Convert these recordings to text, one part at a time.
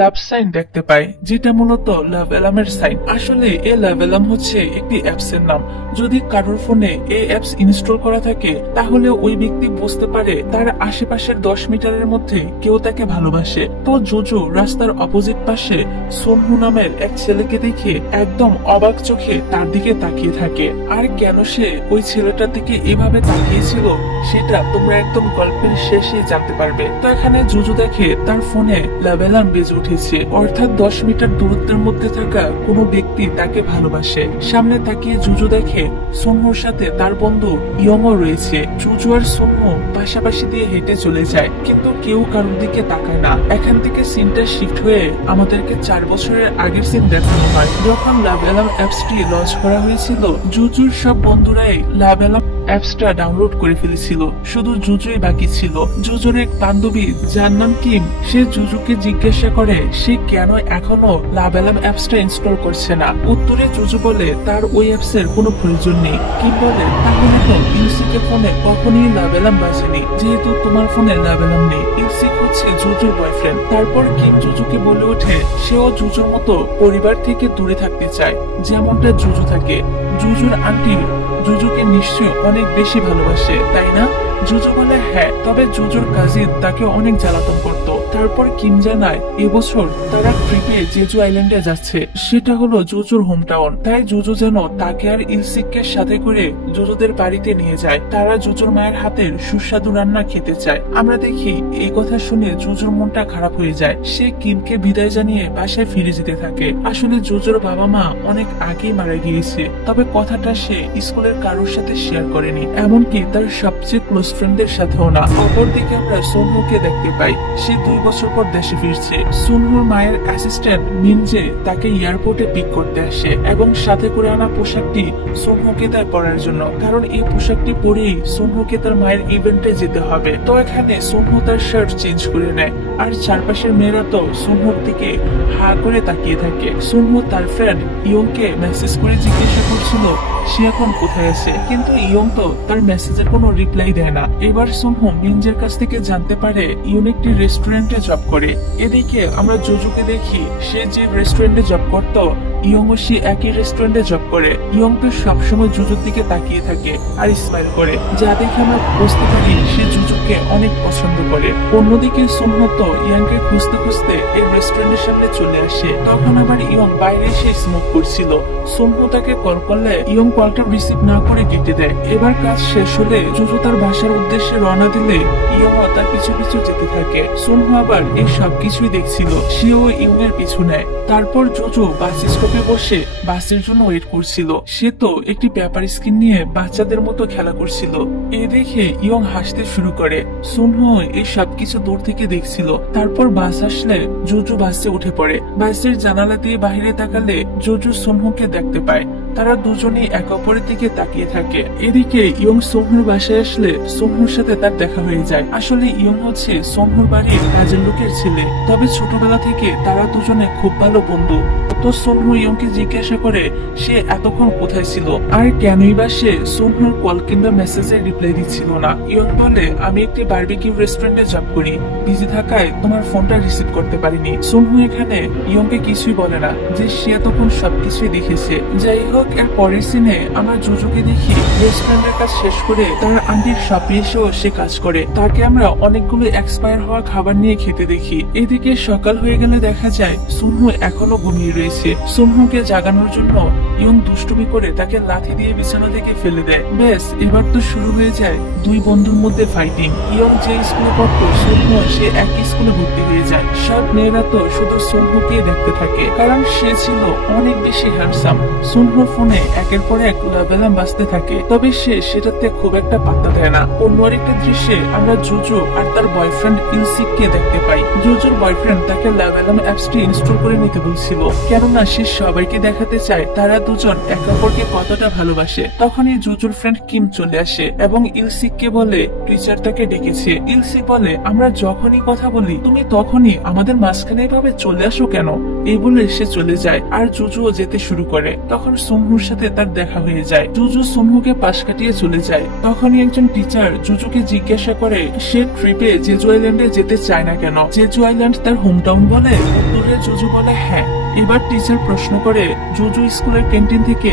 লাভ sign দেখতে পায়, যেটা মূলত লাভ অ্যালার্মের সাইন। আসলে এই লাভ অ্যালার্ম হচ্ছে একটি অ্যাপস এর নাম। যদি কারোর ফোনে এই অ্যাপস ইনস্টল করা থাকে, তাহলে ওই ব্যক্তি বুঝতে পারে তার আশেপাশের 10 মিটারের মধ্যে কেউ তাকে ভালোবাসে। তো জুজু রাস্তার অপোজিট পাশে সোনহু নামের এক ছেলেকে দেখে একদম অবাক চোখে তার দিকে তাকিয়ে থাকে। আর কেন সে ওই ছেলেটার দিকে এভাবে তাকিয়েছিল, সেটা তোমরা একদম গল্পের শেষে জানতে পারবে। তো এখানে জুজু দেখে তার ফোনে লাভ অ্যালার্ম বেজে উঠেছে, অর্থাৎ 10 মিটার দূরত্বের মধ্যে থাকা কোনো ব্যক্তি তাকে ভালোবাসে। সামনে তাকিয়ে জুজু দেখে সোনহুর সাথে তার বন্ধু ইয়ংও রয়েছে। জুজু আর সোনহু পাশাপাশি দিয়ে হেঁটে চলে যায়, কিন্তু কেউ কারোর দিকে তাকায় না। এখান থেকে সিনটা শিফট হয়ে আমাদেরকে 4 বছরের আগের সিন দেখানো হয়, যখন লাভ অ্যালার্ম অ্যাপসটি লঞ্চ করা হয়েছিল। জুজুর সব বন্ধুরাই লাভ অ্যালার্ম অ্যাপসটা ডাউনলোড করে ফেলেছিল, শুধু জুজুই বাকি ছিল। জুজুর এক বান্ধবী যার নাম কিম, সে জুজুকে জিজ্ঞাসা করে সে কেন এখনো লাভ অ্যালার্ম অ্যাপসটা ইনস্টল করছে না। উত্তরে জুজু বলে তার ওই অ্যাপসের কোনো প্রয়োজন নেই। কিম বলে তাহলে তো ইলসিকে ফোনে কখনোই লাভ অ্যালার্ম বাজেনি, যেহেতু তোমার ফোনে লাভ অ্যালার্ম নেই। ইলসিক হচ্ছে জুজুর বয়ফ্রেন্ড। তারপর কিম জুজুকে বলে ওঠে সেও জুজুর মতো পরিবার থেকে দূরে থাকতে চায়, যেমনটা জুজু থাকে। জুজুর আন্টি জুজুকে নিশ্চয়ই অনেক বেশি ভালোবাসে, তাই না? জুজু বলে হ্যাঁ, তবে জুজুর কাজিন তাকে অনেক জ্বালাতন করত। তারপর কিম জানায় এবছর তারা ট্রিপে জেজু আইল্যান্ডে যাচ্ছে, সেটা হলো জুজুর হোম টাউন। তাই জুজু যেন তাকে আর ইলসিককে সাথে করে জুজুদের বাড়িতে নিয়ে যায়। তারা জুজুর মায়ের হাতের সুস্বাদু রান্না খেতে চায়। আমরা দেখি এই কথা শুনে জুজুর মনটা খারাপ হয়ে যায়। সে কিমকে বিদায় জানিয়ে বাসায় ফিরে যেতে থাকে। আসলে জুজুর বাবা মা অনেক আগেই মারা গিয়েছে, তবে কথাটা সে স্কুলের কারোর সাথে শেয়ার করেনি, এমনকি তার সবচেয়ে ক্লোজ ফ্রেন্ডদের সাথেও না। অপরদিকে আমরা সোনহুকে দেখতে পাই, সে 2 বছর পর দেশে ফিরছে। সোনহুর মায়ের অ্যাসিস্ট্যান্ট মিনজে তাকে এয়ারপোর্টে পিক করতে আসে এবং সাথে করে আনা পোশাকটি সোনহুকে দেয় পরার জন্য, কারণ এই পোশাকটি পরেই সোনহুকে তার মায়ের ইভেন্টে যেতে হবে। তো এখানে সোনহু তার শার্ট চেঞ্জ করে নেয়, আর চারপাশের মেয়েরা তো সোনহুর দিকে হা করে তাকিয়ে থাকে। সোনহু তার ফ্রেন্ড ইয়ংকে মেসেজ করে জিজ্ঞাসা করছিল সে এখন কোথায় আছে, কিন্তু ইয়ং তো তার মেসেজের কোনো রিপ্লাই দেয় না। এবার সোনহু মিনজের কাছ থেকে জানতে পারে ইয়ং একটি রেস্টুরেন্টে জব করে। এদিকে আমরা জুজুকে দেখি সে যে রেস্টুরেন্টে জব করত, ইয়ংও সে একই রেস্টুরেন্টে জব করে। ইয়ং তো সবসময় জুজুর দিকে তাকিয়ে থাকে আর স্মাইল করে, যা দেখে আমরা বুঝতে পারি সে জুজুকে অনেক পছন্দ করে। অন্যদিকে সোনহু তো ইয়ংকে খুঁজতে খুঁজতে এই রেস্টুরেন্টের সামনে চলে আসে। তখন আবার ইয়ং বাইরে এসে স্মোক করছিল। সোনহু তাকে কল করলে ইয়ং কলটা রিসিভ না করে কেটে দেয়। এবার কাজ শেষ হলে জুজু তার বাসার উদ্দেশ্যে রওনা দিলে ইয়ং তার পিছু পিছু যেতে থাকে। সোনহু আবার এই সবকিছুই দেখছিল, সেও ইয়ং এর পিছু নেয়। তারপর জুজু বাস স্টপে বসে বাসের জন্য ওয়েট করছিল। সে তো একটি পেপার স্ক্রিন নিয়ে বাচ্চাদের মতো খেলা করছিল। এ দেখে ইয়ং হাসতে শুরু করে। সোনহু এই সবকিছু দূর থেকে দেখছিল। তারপর বাস আসলে জুজু বাসে উঠে পড়ে। বাসের জানালা দিয়ে বাহিরে তাকালে জুজু সোনহুকে দেখতে পায়। তারা দুজনেই এক অপরের দিকে তাকিয়ে থাকে। এদিকে ইয়ং সোনহুর বাসায় আসলে সোনহুর সাথে তার দেখা হয়ে যায়। আসলে ইয়ং হচ্ছে সোনহুর বাড়ির কাজের লোকের ছেলে, তবে ছোটবেলা থেকে তারা দুজনে খুব ভালো বন্ধু। তো সোনহু ইয়ংকে জিজ্ঞাসা করে সে এতক্ষণ কোথায় ছিল, আর কেনই বা সে সোনহুর কল কিংবা মেসেজের রিপ্লাই দিচ্ছিল না। ইয়ং বলে আমি একটি বারবিকিউ রেস্টুরেন্টে জব করি, বিজি থাকায় তোমার ফোনটা রিসিভ করতে পারিনি। সোনহু এখানে ইয়ংকে কিছুই বলে না যে সে এতক্ষণ সবকিছুই দেখেছে। যাই হোক, এর পরের সিনে আমরা জুজুকে দেখি রেস্টুরেন্টের কাজ শেষ করে তার আন্টির শপে এসেও সে কাজ করে। তাকে আমরা অনেকগুলো এক্সপায়ার হওয়া খাবার নিয়ে খেতে দেখি। এদিকে সকাল হয়ে গেলে দেখা যায় সোনহু এখনো ঘুমিয়ে রয়েছে। সোনহুকে জাগানোর জন্য ইয়ং দুষ্টুমি করে তাকে লাথি দিয়ে বিছানা থেকে ফেলে দেয়। ব্যাস, এবার তো শুরু হয়ে যায় দুই বন্ধুর মধ্যে ফাইটিং। ইয়ং যে স্কুলে পড়তো সোনহু সে একই স্কুলে ভর্তি হয়ে যায়। সব মেয়েরা তো শুধু সোনহুকে দেখতে থাকে, কারণ সে ছিল অনেক বেশি হ্যান্ডসাম। সোনহুর ফোনে একের পর এক লাভ অ্যালার্ম বাজতে থাকে, তবে সে সেটাতে খুব একটা পাত্তা দেয় না। অন্য আরেকটা দৃশ্যে আমরা জুজু আর তার বয়ফ্রেন্ড ইলসিককে দেখতে পাই। জুজুর বয়ফ্রেন্ড তাকে লাভ অ্যালার্ম অ্যাপসটি ইনস্টল করে নিতে বলছিল। কেন কেননা সে সবাইকে দেখাতে চায় তারা দুজন একে অপরকে কতটা ভালোবাসে। তখনই জুজুর ফ্রেন্ড কিম চলে আসে এবং ইলসিককে বলে টিচার তাকে ডেকেছে। ইলসিক বলে আমরা যখনই কথা বলি তুমি তখনই আমাদের মাঝখানে এভাবে চলে আসো কেন? এই বলে সে চলে যায় আর জুজুও যেতে শুরু করে। তখন সুনহুর সাথে তার দেখা হয়ে যায়। জুজু সুনহুকে পাশ কাটিয়ে চলে যায়। তখনই একজন টিচার জুজুকে জিজ্ঞাসা করে সে ট্রিপে জেজু আইল্যান্ডে যেতে চায় না কেন? জেজু আইল্যান্ড তার হোমটাউন বলে। উত্তরে জুজু বলে হ্যাঁ। এবার টিচার প্রশ্ন করে জুজু স্কুলের ক্যান্টিন থেকে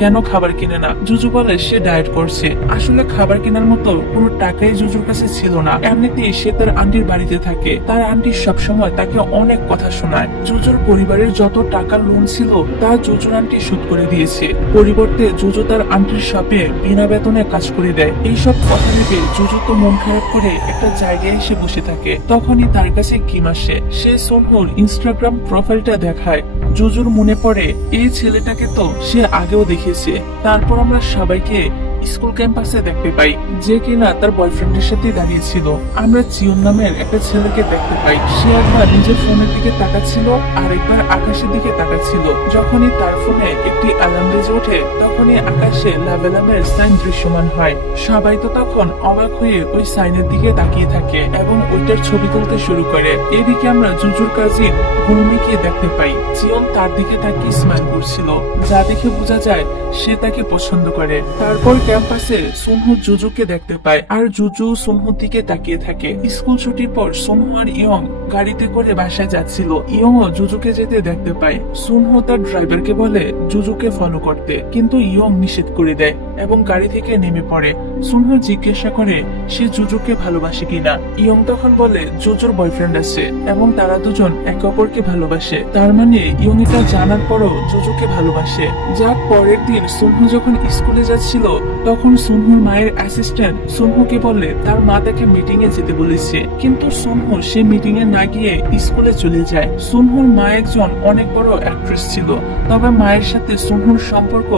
কেন খাবার কিনে না? জুজু বলে সে ডায়েট করছে। আসলে খাবার কেনার মতো কোনো টাকাই জুজুর কাছে ছিল না। এমনিতেই সে তার আন্টির বাড়িতে থাকে। তার আন্টি সবসময় তাকে অনেক কথা শোনায়। জুজুর পরিবারের যত টাকা লোন ছিল তা জুজুর আন্টি শোধ করে দিয়েছে। পরিবর্তে জুজু তার আন্টির শপে বিনা বেতনে কাজ করে দেয়। এইসব কথা ভেবে জুজু তো মন খারাপ করে একটা জায়গায় এসে বসে থাকে। তখনই তার কাছে কিম আসে। সে সুনহুর ইনস্টাগ্রাম প্রোফাইলটা দেখায়। জুজুর মনে পড়ে এই ছেলেটাকে তো সে আগেও দেখেছে। তারপর আমরা সবাইকে স্কুল ক্যাম্পাসে দেখতে পাই যে কিনা তার বয়ফ্রেন্ডের সাথে দাঁড়িয়েছিল। আমরা চিয়ন নামের একটা ছেলেকে দেখতে পাই। সে একবার নিজের ফোনের দিকে তাকাচ্ছিল আর একবার আকাশের দিকে তাকাচ্ছিল। যখনই তার ফোনে একটি অ্যালার্ম বেজে ওঠে তখনই আকাশে লাভেলামের সাইন দৃশ্যমান হয়। সবাই তো তখন অবাক হয়ে ওই সাইনের দিকে তাকিয়ে থাকে এবং ওইটার ছবি তুলতে শুরু করে। এদিকে আমরা জুজুর কাজিন গুলমিকে দেখতে পাই। চিয়ন তার দিকে তাকিয়ে স্মাইল করছিল, যা দেখে বোঝা যায় সে তাকে পছন্দ করে। তারপর ক্যাম্পাসে সুনহু জুজুকে দেখতে পায় আর জুজু সুনহুর দিকে তাকিয়ে থাকে। স্কুল ছুটির পর সুনহু আর ইয়ং গাড়িতে করে বাসায় যাচ্ছিল। ইয়ং ও জুজুকে যেতে দেখতে পায়। সুনহু তার ড্রাইভারকে বলে জুজুকে ফলো করতে, কিন্তু ইয়ং নিষেধ করে দেয় এবং গাড়ি থেকে নেমে পড়ে। সুনহু জিজ্ঞাসা করে সে জুজুকে ভালোবাসে কিনা। ইয়ং তখন বলে জুজুর বয়ফ্রেন্ড আছে এবং তারা দুজন একে অপরকে ভালোবাসে। তার মানে ইয়ং এটা জানার পরও জুজুকে ভালোবাসে। যাক, পরের দিন সুনহু যখন স্কুলে যাচ্ছিল তখন সুনহুর মায়ের অ্যাসিস্ট্যান্ট সুনহুকে বলে তার মা তাকে মিটিং এ যেতে বলেছে, কিন্তু সুনহু সে মিটিং এ না গিয়ে স্কুলে চলে যায়। সুনহুর মা একজন অনেক বড় অ্যাক্ট্রেস ছিল, তবে মায়ের সাথে সুনহুর সম্পর্ক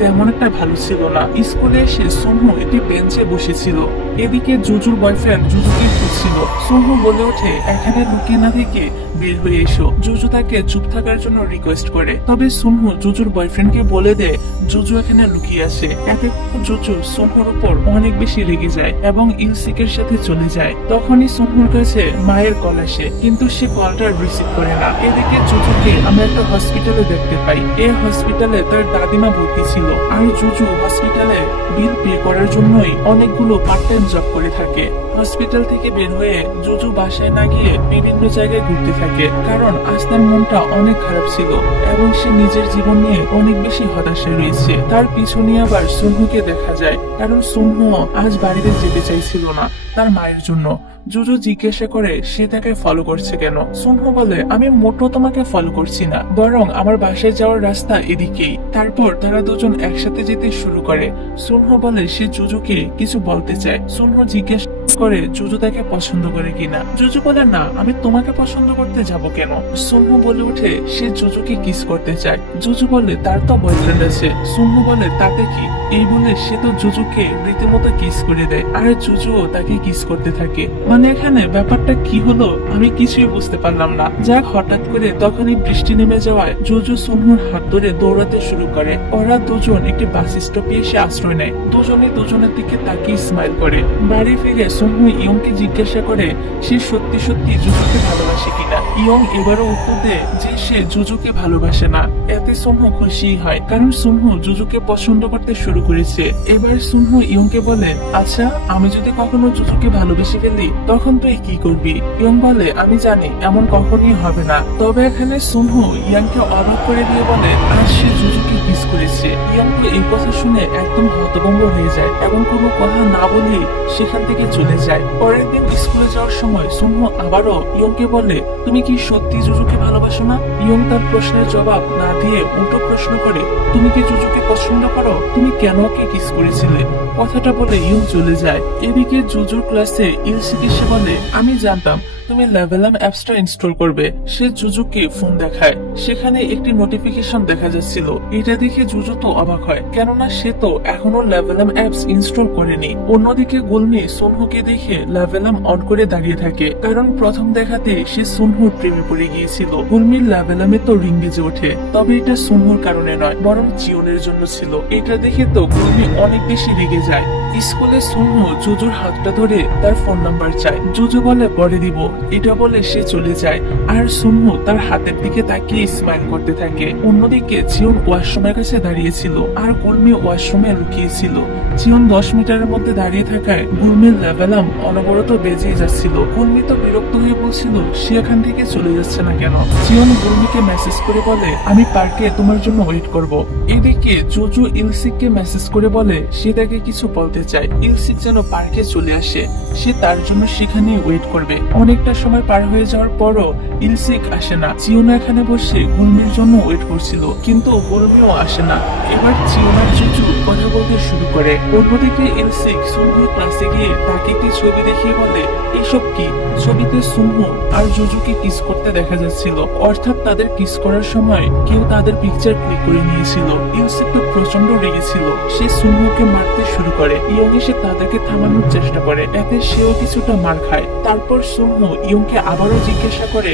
তেমন একটা ভালো ছিল না। স্কুলে এসে সুনহু একটি বেঞ্চে বসেছিল। এদিকে জুজুর বয়ফ্রেন্ড জুজুকে খুঁজছিল। সুনহু বলে ওঠে এখানে লুকিয়ে না থেকে বের হয়ে এসো। জুজু তাকে চুপ থাকার জন্য রিকোয়েস্ট করে, তবে সুনহু জুজুর বয়ফ্রেন্ডকে বলে দেয় জুজু এখানে লুকিয়ে আছে। এতে জুজু সুনহুর উপর অনেক বেশি রেগে যায় এবং ইলসিকের সাথে চলে যায়। তখনই সুনহুর কাছে মায়ের কল আসে, কিন্তু সে কলটা রিসিভ করে না। এদিকে জুজুকে আমরা একটা হসপিটালে দেখতে পাই। এই হসপিটালে তার দাদিমা ভর্তি ছিল আর জুজু হসপিটালে বিল পে করার জন্যই অনেকগুলো পার্ট টাইম জব করে থাকে। হসপিটাল থেকে বের হয়ে জুজু বাসায় না গিয়ে বিভিন্ন জায়গায় ঘুরতে থাকে, কারণ আজ তার মনটা অনেক খারাপ ছিল এবং সে নিজের জীবন নিয়ে অনেক বেশি হতাশায় রয়েছে। তার পিছনে আবার সুনহুকে দেখা যায়, কারণ সুনহু আজ বাড়িতে যেতে চাইছিল না তার মায়ের জন্য। জুজু জিজ্ঞাসা করে সে তাকে ফলো করছে কেন। সুনহু বলে আমি মোটেও তোমাকে ফলো করছি না, বরং আমার বাসায় যাওয়ার রাস্তা এদিকেই। তারপর তারা দুজন একসাথে যেতে শুরু করে। সুনহু বলে সে জুজুকে কিছু বলতে চায়। সুনহু জিজ্ঞাসা করে জুজু তাকে পছন্দ করে কিনা। জুজু বলে না, আমি তোমাকে পছন্দ করতে যাব কেন। সুনহু বলে উঠে সে জুজুকে কিস করতে চায়। জুজু বলে তার তো বয়ফ্রেন্ড আছে। সুনহু বলে তাতে কি। এই বলে সে তো জুজুকে রীতিমতো কিস করে দেয় আর জুজুও তাকে কিস করতে থাকে। মানে এখানে ব্যাপারটা কি হলো আমি কিছুই বুঝতে পারলাম না। যাক, হঠাৎ করে তখনই বৃষ্টি নেমে যাওয়ায় জুজু সুনহুর হাত ধরে দৌড়াতে শুরু করে। ওরা দুজন একটি বাস স্টপে এসে আশ্রয় নেয়। দুজনে দুজনের দিকে তাকিয়ে স্মাইল করে। বাড়ি ফিরে সুনহু ইয়ংকে জিজ্ঞাসা করে সে সত্যি সত্যি জুজুকে ভালোবাসে কিনা। ইয়ং এবারও উত্তর দেয় যে সে জুজুকে ভালোবাসে না। এতে সুনহু খুশি হয়, কারণ সুনহু জুজুকে পছন্দ করতে শুরু করেছে। এবার সুনহু ইয়ংকে বলে আচ্ছা, আমি যদি কখনো জুজুকে ভালোবেসে ফেলি তখন তুই কি করবি। ইয়ং বলে আমি জানি এমন কখনই হবে না। তবে এখানে সুনহু ইয়াংকে অবাক করে দিয়ে বলে আজ সে জুজুকে কিস করেছে। ইয়াং তো এই কথা শুনে একদম হতভম্ব হয়ে যায় এবং কোনো কথা না বলেই সেখান থেকে চলে যায়। পরের দিন স্কুলে যাওয়ার সময় সুনহু আবারও ইয়ংকে বলে তুমি কি সত্যি জুজুকে ভালোবাসো না। ইয়ং তার প্রশ্নের জবাব না দিয়ে উল্টো প্রশ্ন করে তুমি কি জুজুকে পছন্দ করো, তুমি কেন ওকে কিস করেছিলে। কথাটা বলে ইয়ং চলে যায়। এদিকে জুজুর ক্লাসে ইলসিক এসে বলে আমি জানতাম তুমি লেভেলাম অ্যাপসটা ইনস্টল করবে। সে জুজুকে ফোন দেখায়, সেখানে একটি নোটিফিকেশন দেখা যাচ্ছিল। এটা দেখে জুজু তো অবাক হয়, কেননা সে তো এখনো লেভেলাম অ্যাপস ইনস্টল করেনি। অন্যদিকে গুলমি সুনহুকে দেখে লেভেলাম অন করে দাঁড়িয়ে থাকে, কারণ প্রথম দেখাতে সে সুনহুর প্রেমে পড়ে গিয়েছিল। গুলমির লেভেলামে তো রিং বেজে ওঠে, তবে এটা সুনহুর কারণে নয়, বরং জিওনের জন্য ছিল। এটা দেখে তো গুলমি অনেক বেশি রেগে যায়। স্কুলে সুনহু জুজুর হাতটা ধরে তার ফোন নাম্বার চায়। জুজু বলে পরে দিব, এটা বলে সে চলে যায়। আর সুনহু তার হাতের দিকে তাকিয়ে স্মাইল করতে থাকে। অন্যদিকে জিওন ওয়াশরুমের কাছে দাঁড়িয়েছিল, আর গুলমি ওয়াশরুমে লুকিয়েছিল। জিওন 10 মিটারের মধ্যে দাঁড়িয়ে থাকায় গুলমির লেভেলাম অনবরত বেজেই যাচ্ছিল। গুলমি তো বিরক্ত হয়ে বলছিল সে এখান থেকে চলে যাচ্ছে না কেন। জিওন গুলমিকে মেসেজ করে বলে আমি পার্কে তোমার জন্য ওয়েট করব। এদিকে জুজু ইলসিককে মেসেজ করে বলে সে তাকে কিছু বলতে চায়। ইলসিক যেন পার্কে চলে আসে, সে তার জন্য সেখানে ওয়েট করবে। অনেকটা সময় পার হয়ে যাওয়ার পরও ইলসিক আসে না। জিওন এখানে বসে গুলমির জন্য ওয়েট করছিল, কিন্তু গুলমিও আসে না। এবার জিওন আর জুজু কথা বলতে শুরু করে। অন্যদিকে ইলসিক সুনহুর ক্লাসে গিয়ে তাকে একটি ছবি দেখিয়ে বলে এসব কি। ছবিতে সুনহু আর জুজুকে কিস করতে দেখা যাচ্ছিল, অর্থাৎ তাদের কিস করার সময় কেউ তাদের পিকচার ক্লিক করে নিয়েছিল। ইলসিক তো প্রচন্ড রেগেছিল, সে সুনহুকে মারতে শুরু করে। ইয়ং এসে তাদেরকে থামানোর চেষ্টা করে, এতে সেও কিছুটা মার খায়। তারপর সুনহু ইয়ংকে আবারও জিজ্ঞাসা করে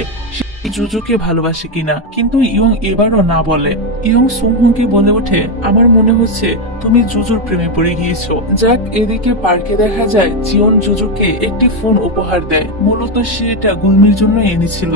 জুজুকে ভালোবাসে কিনা, কিন্তু ইয়ং এবারও না বলে। ইয়ং সুনহুকে বলে ওঠে আমার মনে হচ্ছে তুমি জুজুর প্রেমে পড়ে গিয়েছো। যাক, এদিকে পার্কে দেখা যায় জিওন জুজুকে একটি ফোন উপহার দেয়। মূলত সে এটা গুলমির জন্য এনেছিল।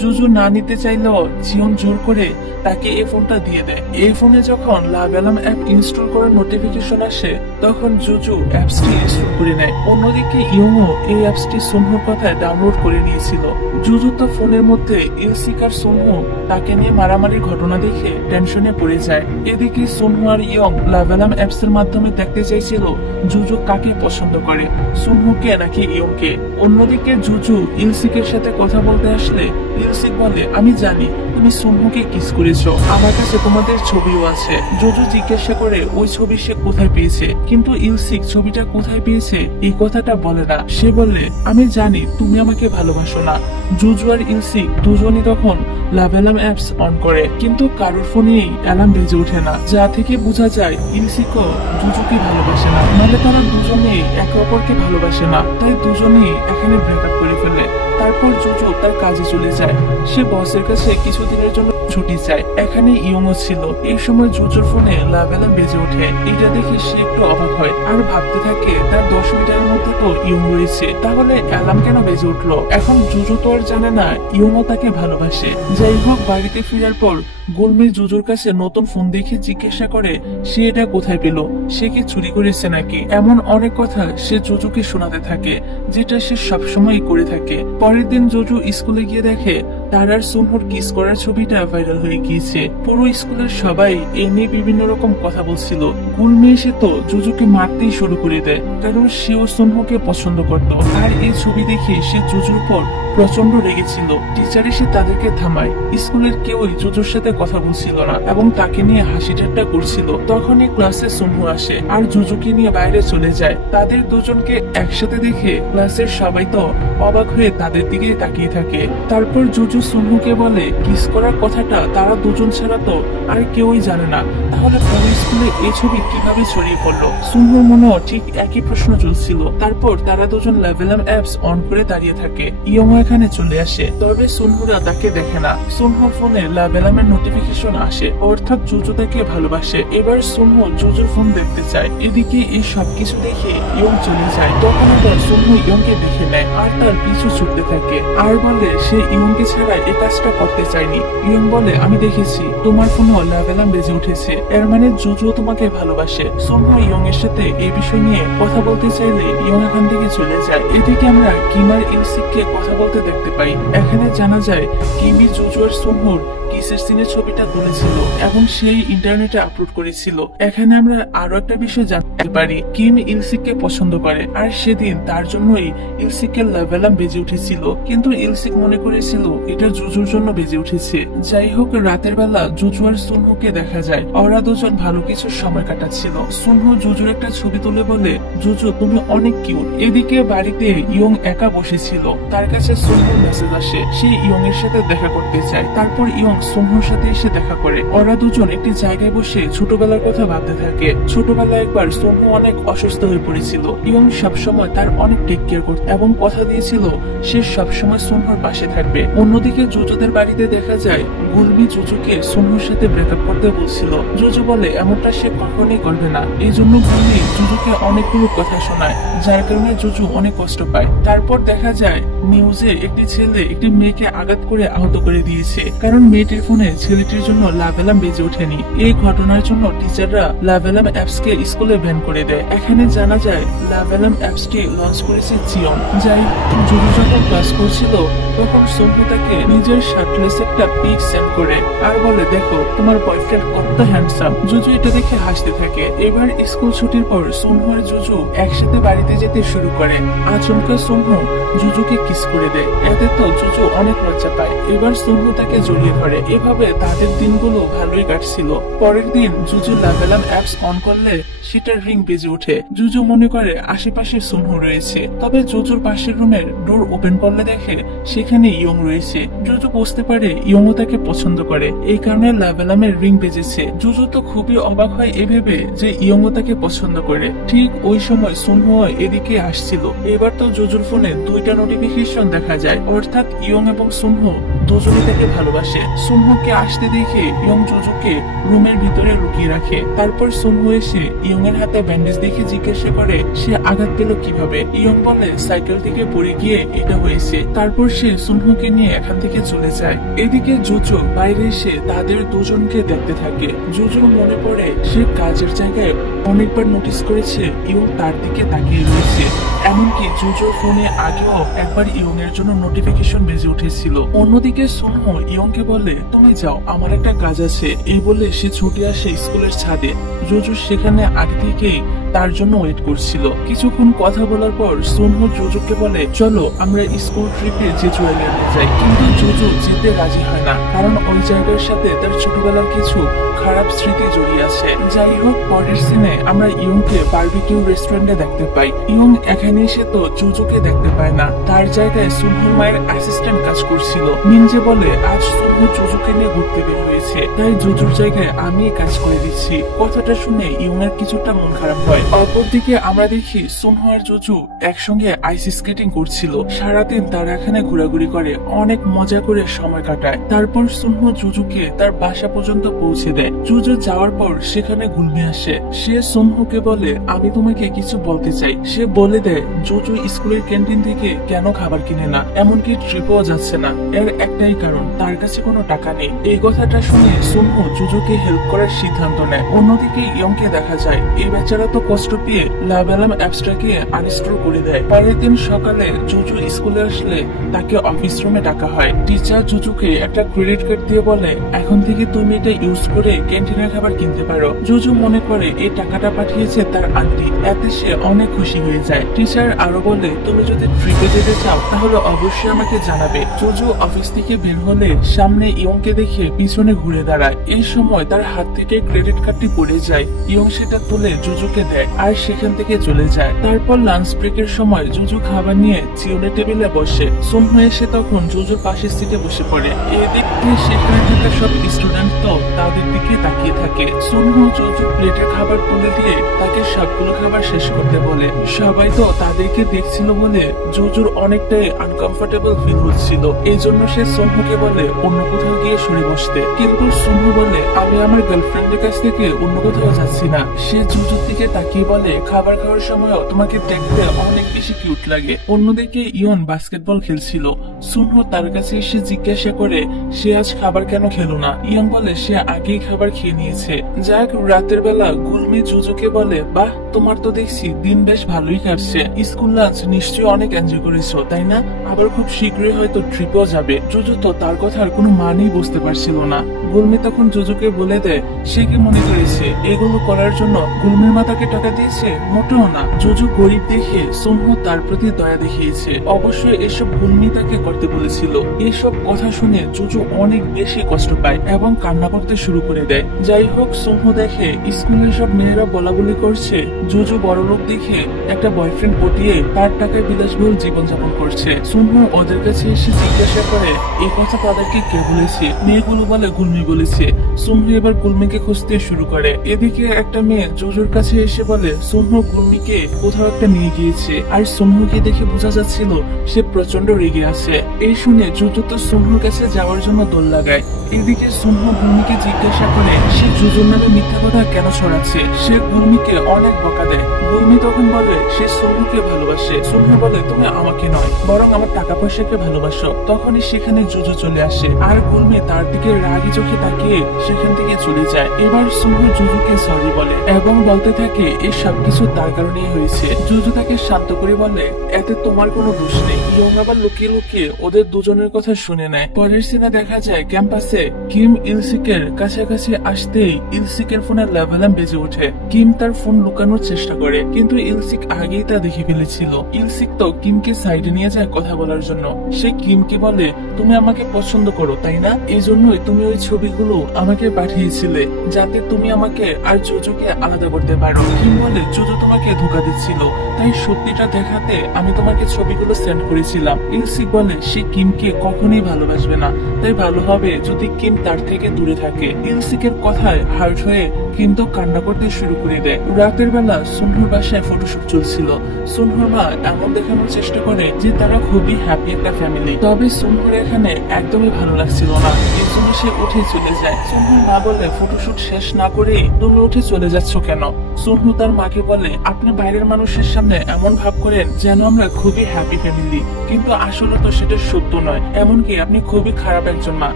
জুজু না নিতে চাইলেও জিওন জোর করে তাকে এই ফোনটা দিয়ে দেয়। এই ফোনে যখন লেভেলাম অ্যাপ ইনস্টল করার নোটিফিকেশন আসে, তখন জুজু অ্যাপসটি ইনস্টল করে নেয়। অন্যদিকে ইয়ংও এই অ্যাপসটি সুনহুর কথায় ডাউনলোড করে নিয়েছিল। জুজু তো ফোনের মধ্যে ইলসিক আর সুনহু তাকে নিয়ে মারামারির ঘটনা দেখে টেনশনে পড়ে যায়। এদিকে সুনহু আর ইয়ং লেভেলাম অ্যাপস এর মাধ্যমে দেখতে চাইছিল জুজু কাকে পছন্দ করে, সুনহুকে নাকি ইয়ংকে। অন্যদিকে জুজু ইলসিকের সাথে কথা বলতে আসলে ইলসিক বলে আমি জানি তুমি সুনহুকে কিস করেছো, আমার কাছে তোমাদের ছবিও আছে। জুজু জিজ্ঞাসা করে ওই ছবি সে কোথায় পেয়েছে, কিন্তু ইলসিক ছবিটা কোথায় পেয়েছে এই কথাটা বলে না। সে বললে আমি জানি তুমি আমাকে ভালোবাসো না। জুজু আর ইলসিক দুজনই তখন লেভেলাম অ্যাপস অন করে, কিন্তু কারোর ফোনেই অ্যালার্ম বেজে ওঠে না, যা থেকে বোঝা যায় ইলসিকও জুজুকে ভালোবাসে না। মানে তারা দুজনেই একে অপরকে ভালোবাসে না, তাই দুজনেই এখানে ব্রেকআপ করে ফেলে। তারপর জুজু তার কাজে চলে যায়। সে বসের কাছে কিছুদিনের জন্য ছুটি চায়। এখানে ইয়ংও ছিল। এই সময় জুজুর ফোনে লেভেলাম বেজে ওঠে। এটা দেখে সে একটু অবাক হয় আর ভাবতে থাকে তার 10 মিটারের মধ্যে তো ইয়ং রয়েছে, তাহলে অ্যালার্ম কেন বেজে উঠলো। এখন জুজু তো আর জানে না ইয়ংও তাকে ভালোবাসে। যাই হোক, বাড়িতে ফেরার পর গুলমি জুজুর কাছে নতুন ফোন দেখে জিজ্ঞাসা করে সে এটা কোথায় পেল, সে কি চুরি করেছে নাকি। এমন অনেক কথা সে জুজুকে শোনাতে থাকে, যেটা সে সবসময় করে থাকে। পরের দিন জুজু স্কুলে গিয়ে দেখে তার আর সুনহুর কিস করার ছবিটা ভাইরাল হয়ে গিয়েছে। পুরো স্কুলের সবাই এ নিয়ে বিভিন্ন রকম কথা বলছিল। গুলমি এসে তো জুজুকে মারতেই শুরু করে দেয়, কারণ সেও সুনহুকে পছন্দ করত। আর এই ছবি দেখে সে জুজুর পর প্রচন্ড রেগেছিল। টিচার এসে তাদেরকে থামায়। স্কুলের কেউই জুজুর সাথে কথা বলছিল না এবং তাকে নিয়ে হাসি ঠাট্টা করছিল। তখনই ক্লাসে সুনহু আসে আর জুজুকে নিয়ে বাইরে চলে যায়। তাদের দুজনকে একসাথে দেখে ক্লাসের সবাই তো অবাক হয়ে তাদের দিকে তাকিয়ে থাকে। তারপর জুজু সুনহুকে বলে কিস করার কথাটা তারা দুজন ছাড়া তো আর কেউই জানে না, তাহলে পুরো স্কুলে এই ছবি কিভাবে ছড়িয়ে পড়লো। সুনহুর মনেও ঠিক একই প্রশ্ন চলছিল। তারপর তারা দুজন লেভেলাম অ্যাপস অন করে দাঁড়িয়ে থাকে। ইয়ং এখানে চলে আসে, তবে সুনহুরা তাকে দেখে না। সুনহুর ফোনে লেভেলামের নোটিফিকেশন আসে, অর্থাৎ জুজু তাকে ভালোবাসে। এবার সুনহু জুজুর ফোন দেখতে চায়। এদিকে এই সবকিছু দেখে ইয়ং চলে যায়। তখন আবার সুনহু ইয়ংকে দেখে নেয় আর তার পিছু ছুটতে থাকে আর বলে সে ইয়ংকে ছাড়া এই কাজটা করতে চায়নি। ইয়ং বলে আমি দেখেছি তোমার ফোনও লেভেলাম বেজে উঠেছে, এর মানে জুজু তোমাকে ভালোবাসে। সুনহু ইয়ং এর সাথে এই বিষয় নিয়ে কথা বলতে চাইলে ইয়ং এখান থেকে চলে যায়। এদিকে আমরা কিম আর ইলসিককে কথা বলতে দেখতে পাই। এখানে জানা যায় কিমি জুজু আর সুনহুর কিসের সিনের ছবিটা তুলেছিল এবং সেই ইন্টারনেটে আপলোড করেছিল। এখানে আমরা আরো একটা বিষয় জানতে পারি, কিম ইলসিককে পছন্দ করে আর সেদিন তার জন্যই ইলসিকের লেভেলাম বেজে উঠেছিল, কিন্তু ইলসিক মনে করেছিল এটা জুজুর জন্য বেজে উঠেছে। যাই হোক, রাতের বেলা জুজু আর সুনহুকে দেখা যায়। ওরা দুজন ভালো কিছু সময় কাটাচ্ছিল। সুনহু জুজুর একটা ছবি তুলে বলে জুজু তুমি অনেক কিউট। এদিকে বাড়িতে ইয়ং একা বসেছিল, তার কাছে সোনহুর মেসেজ আসে, সে ইয়ং এর সাথে দেখা করতে চায়। তারপর ইয়ং সোনহুর সাথে এসে দেখা করে। ওরা দুজন একটি জায়গায় বসে ছোটবেলার কথা ভাবতে থাকে। ছোটবেলায় একবার সোনহু অনেক অসুস্থ হয়ে পড়েছিল। ইয়ং সবসময় তার অনেক টেক কেয়ার করত এবং কথা দিয়েছিল সে সবসময় সোনহুর পাশে থাকবে। অন্যদিকে জুজুদের বাড়িতে দেখা যায় গুলবি জুজুকে সোনহুর সাথে ব্রেকআপ করতে বলছিল। জুজু বলে এমনটা সে কখনোই করবে না। এই জন্য গুলবি জুজুকে অনেকগুলো কথা শোনায়, যার কারণে জুজু অনেক কষ্ট পায়। তারপর দেখা যায় নিউজে একটি ছেলে একটি মেয়েকে আঘাত করে আহত করে দিয়েছে, কারণ মেয়েটির ফোনে ছেলেটির জন্য লাভ এলার্ম বেজে ওঠেনি। এই ঘটনার জন্য টিচাররা লাভ এলার্ম অ্যাপস কে স্কুলে ব্যান করে দেয়। এখানে জানা যায় লাভ এলার্ম অ্যাপসটি লঞ্চ করেছে জিয়ন। যাই জুজু যখন ক্লাস করছিল তখন সোনহু তাকে নিজের শার্টলেস একটা পিক সেন্ড করে আর বলে, দেখো তোমার বয়ফ্রেন্ড কত হ্যান্ডসাম। জুজু এটা দেখে হাসতে থাকে। এবার স্কুল ছুটির পর সোনহু আর জুজু একসাথে বাড়িতে যেতে শুরু করে। আচমকা সোনহু জুজুকে কিস করে দেয়। এতে তো জুজু অনেক লজ্জা পায়। এবার সোনহু তাকে জড়িয়ে ধরে। এভাবে তাদের দিনগুলো ভালোই কাটছিল। পরের দিন জুজু লাভ এলার্ম অ্যাপস অন করলে সেটার রিং বেজে ওঠে। জুজু মনে করে আশেপাশে সোনহু রয়েছে, তবে জুজুর পাশের রুমের ডোর ওপেন করলে দেখে সেখানে ইয়ং রয়েছে। জুজু বুঝতে পারে ইয়ংও তাকে পছন্দ করে, এই কারণে লাভ এলার্মের রিং বেজেছে। জুজু তো খুবই অবাক হয় এভেবে যে ইয়ংও তাকে পছন্দ করে। ঠিক ওই সময় সোনহু এদিকে আসছিল। এবার তো জুজুর ফোনে দুইটা নোটিফিকেশন দেখা যায়, অর্থাৎ ইয়ং এবং সোনহু দুজনে তাকে ভালোবাসে। সোনহুকে আসতে দেখে ইয়ং জুজুকে রুমের ভিতরে লুকিয়ে রাখে। তারপর সোনহু এসে ইয়ং এর হাতে ব্যান্ডেজ দেখে জিজ্ঞাসা করে সে আঘাত পেল কিভাবে। ইয়ং বলে সাইকেল থেকে পড়ে গিয়ে এটা হয়েছে। তারপর সে সোনহুকে নিয়ে এখান থেকে চলে যায়। এদিকে জুজু বাইরে এসে তাদের দুজনকে দেখতে থাকে। জুজুর মনে পড়ে সে কাজের জায়গায় অনেকবার নোটিস করেছে ইয়ং তার দিকে তাকিয়ে রয়েছে। এমনকি জুজুর ফোনে আগেও একবার ইয়ং এর জন্য নোটিফিকেশন বেজে উঠেছিল। অন্যদিকে সোনহু ইয়ংকে বলে তুমি যাও, আমার একটা কাজ আছে। এই বলে সে ছুটে আসে স্কুলের ছাদে। জুজু সেখানে আগে থেকেই তার জন্য ওয়েট করছিল। কিছুক্ষণ কথা বলার পর সোনহু জুজুকে বলে চলো আমরা স্কুল ট্রিপে জেজু আইল্যান্ডে যাই। কিন্তু জুজু যেতে রাজি হয় না, কারণ ওই জায়গার সাথে তার ছোটবেলার কিছু খারাপ স্মৃতি জড়িয়ে আছে। যাই হোক, পরের সিনে আমরা ইয়ংকে বারবিকিউ রেস্টুরেন্টে দেখতে পাই। ইয়ং এখানে এসে তো জুজুকে দেখতে পায় না। তার জায়গায় সোনহুর মায়ের অ্যাসিস্ট্যান্ট কাজ করছিল। মিনজে বলে আজ সোনহু জুজুকে নিয়ে ঘুরতে বের হয়েছে, তাই জুজুর জায়গায় আমি কাজ করে দিচ্ছি। কথাটা শুনে ইয়ং এর কিছুটা মন খারাপ হয়। অপরদিকে আমরা দেখি সোনহু আর জুজু একসঙ্গে আইস স্কেটিং করছিল। সারাদিন তারা এখানে ঘোরাঘুরি করে, অনেক মজা করে সময় কাটায়। তারপর সোনহু জুজুকে তার বাসা পর্যন্ত পৌঁছে দেয়। জুজু যাওয়ার পর সেখানে গুলমি আসে। সে সোনহুকে বলে আমি তোমাকে কিছু বলতে চাই। সে বলে দেয় জুজু স্কুলের ক্যান্টিন থেকে কেন খাবার কিনে না, এমনকি ট্রিপও যাচ্ছে না। এর একটাই কারণ, তার কাছে কোনো টাকা নেই। এই কথাটা শুনে সোনহু জুজুকে হেল্প করার সিদ্ধান্ত নেয়। অন্যদিকে ইয়ংকে দেখা যায় এই বেচারা তো কষ্ট পেয়ে লাভ এলার্ম অ্যাপসটাকে আনইনস্টল করে দেয়। পরের দিন সকালে জুজু স্কুলে আসলে তাকে অফিস রুমে ডাকা হয়। টিচার জুজুকে একটা ক্রেডিট কার্ড দিয়ে বলে এখন থেকে তুমি এটা ইউজ করে ক্যান্টিনের খাবার কিনতে পারো। জুজু মনে করে এই টাকাটা পাঠিয়েছে তার আন্টি, এতে সে অনেক খুশি হয়ে যায়। টিচার আরো বলে তুমি যদি ট্রিপে যেতে চাও তাহলে অবশ্যই আমাকে জানাবে। জুজু অফিস থেকে বের হলে সামনে ইয়ংকে দেখে পিছনে ঘুরে দাঁড়ায়। এই সময় তার হাত থেকে ক্রেডিট কার্ডটি পড়ে যায়। ইয়ং সেটা তুলে জুজুকে দেয় আর সেখান থেকে চলে যায়। তারপর লাঞ্চ ব্রেকের সময় জুজু খাবার নিয়ে চিওনের টেবিলে বসে। সোনহু এসে তখন জুজুর পাশের সিটে বসে পড়ে। এদিক দিয়ে সেখানে থাকা সব স্টুডেন্ট তো তাদের দিকে তাকিয়ে থাকে। সোনহু জুজুর প্লেটের খাবার তুলে দিয়ে তাকে সবগুলো খাবার শেষ করতে বলে। সবাই তো তাদেরকে দেখছিল বলে জুজুর অনেকটাই আনকমফোর্টেবল ফিল হচ্ছিল। এই জন্য সে সোনহুকে বলে অন্য কোথাও গিয়ে সরে বসতে, কিন্তু সোনহু বলে আমি আমার গার্লফ্রেন্ডের কাছ থেকে অন্য কোথাও যাচ্ছি না। সে জুজুর দিকে তাকিয়ে বলে খাবার খাওয়ার সময়ও তোমাকে দেখতে অনেক বেশি কিউট লাগে। অন্যদিকে ইয়ন বাস্কেটবল খেলছিল। সোনহু তার কাছে এসে জিজ্ঞাসা করে সে আজ খাবার কেন খেলো না। ইয়ন বলে সে আগেই খাবার খেয়ে নিয়েছে। যাক, রাতের বেলা গুলমি জুজুকে বলে বাহ, তোমার তো দেখছি দিন বেশ ভালোই কাটছে। স্কুল লাঞ্চ নিশ্চয়ই অনেক এনজয় করেছো তাই না? আবার খুব শীঘ্রই হয়তো ট্রিপও যাবে। জুজু তো তার কথার কোনো মানেই বুঝতে পারছিল না। গুলমি তখন জুজুকে বলে দেয় সে কি মনে করেছে এগুলো করার জন্য গুলমির মা তাকে টাকা দিয়েছে? মোটেও না। জুজু গরিব দেখে সোনহু তার প্রতি দয়া দেখিয়েছে। অবশ্যই এসব গুলমি তাকে করতে বলেছিল। এসব কথা শুনে জুজু অনেক বেশি কষ্ট পায় এবং কান্না করতে শুরু করে দেয়। যাই হোক, সোনহু দেখে স্কুলের সব মেয়েরা বলা বলি করছে জুজু বড়লোক দেখে একটা বয়ফ্রেন্ড পটিয়ে তার টাকায় বিলাসবহুল জীবনযাপন করছে। সুনহু ওদের কাছে এসে জিজ্ঞাসা করে এই কথা তাদেরকে কে বলেছে। মেয়েগুলো বলে গুলমি বলেছে। সুনহু এবার গুলমিকে খুঁজতে শুরু করে। এদিকে একটা মেয়ে জুজুর কাছে এসে বলে সুনহু গুলমিকে কোথাও একটা নিয়ে গিয়েছে, আর সুনহুকে দেখে বোঝা যাচ্ছিল সে প্রচন্ড রেগে আছে। এই শুনে জুজু তো সুনহুর কাছে যাওয়ার জন্য দোল লাগায়। এদিকে সুনহু গুলমিকে জিজ্ঞাসা করে সে জুজুর নামে মিথ্যা কথা কেন ছড়াচ্ছে। সে গুলমিকে অনেক বকা দেয়। গুলমি তখন বলে সে সুনহুকে ভালোবাসে। সুনহু বলে তুমি আমাকে নয় বরং আমার টাকা পয়সাকে ভালোবাসো। তখনই সেখানে জুজু চলে আসে, আর গুলমি তার দিকে রাগি চোখে তাকিয়ে সেখান থেকে চলে যায়। এবার সুনহু জুজুকে সরি বলে এবং বলতে থাকে এই সবকিছু তার কারণেই হয়েছে। জুজু তাকে শান্ত করে বলে এতে তোমার কোনো দোষ নেই। ইয়ং আবার লুকিয়ে লুকিয়ে ওদের দুজনের কথা শুনে নেয়। পরের সিনে দেখা যায় ক্যাম্পাসে কিম ইলসিকের কাছাকাছি আসতেই ইলসিকের ফোনে লেভেলাম বেজে ওঠে। কিম তার ফোন লুকানোর চেষ্টা করে, কিন্তু ইলসিক আগেই তা দেখে ফেলেছিল। ইলসিক তো কিমকে সাইডে নিয়ে যায় কথা বলার জন্য। সে কিমকে বলে তুমি আমাকে পছন্দ করো তাই না, এই জন্যই তুমি ওই ছবিগুলো আমাকে পাঠিয়েছিলে যাতে তুমি আমাকে আর জুজুকে আলাদা করতে পারো। কিম বলে জুজু তোমাকে ধোঁকা দিচ্ছিল, তাই সত্যিটা দেখাতে আমি তোমাকে ছবিগুলো সেন্ড করেছিলাম। ইলসিক বলে সে কিমকে কখনোই ভালোবাসবে না, তাই ভালো হবে যদি কিম তার থেকে দূরে থাকে। ইলসিকের কথায় হার্ট হয়ে কিম তো কান্না করতে শুরু করে দেয়। রাতের বেলা সুনহুর বাসায় ফটোশুট চলছিল। সুনহুর মা এমন দেখানোর চেষ্টা করে যে তারা খুবই হ্যাপি একটা ফ্যামিলি, তবে সুনহুর এখানে একদমই ভালো লাগছিল না। এই জন্য সে উঠে চলে যায়। সুনহুর মা বলে ফটোশুট শেষ না করেই তুমি উঠে চলে যাচ্ছ কেন। সুনহু তার মাকে বলে আপনি বাইরের মানুষের সামনে এমন ভাব করেন যেন আমরা খুবই হ্যাপি ফ্যামিলি, কিন্তু আসলে তো সেটা সত্য নয়। এমনকি আপনি খুবই খারাপ একজন মা,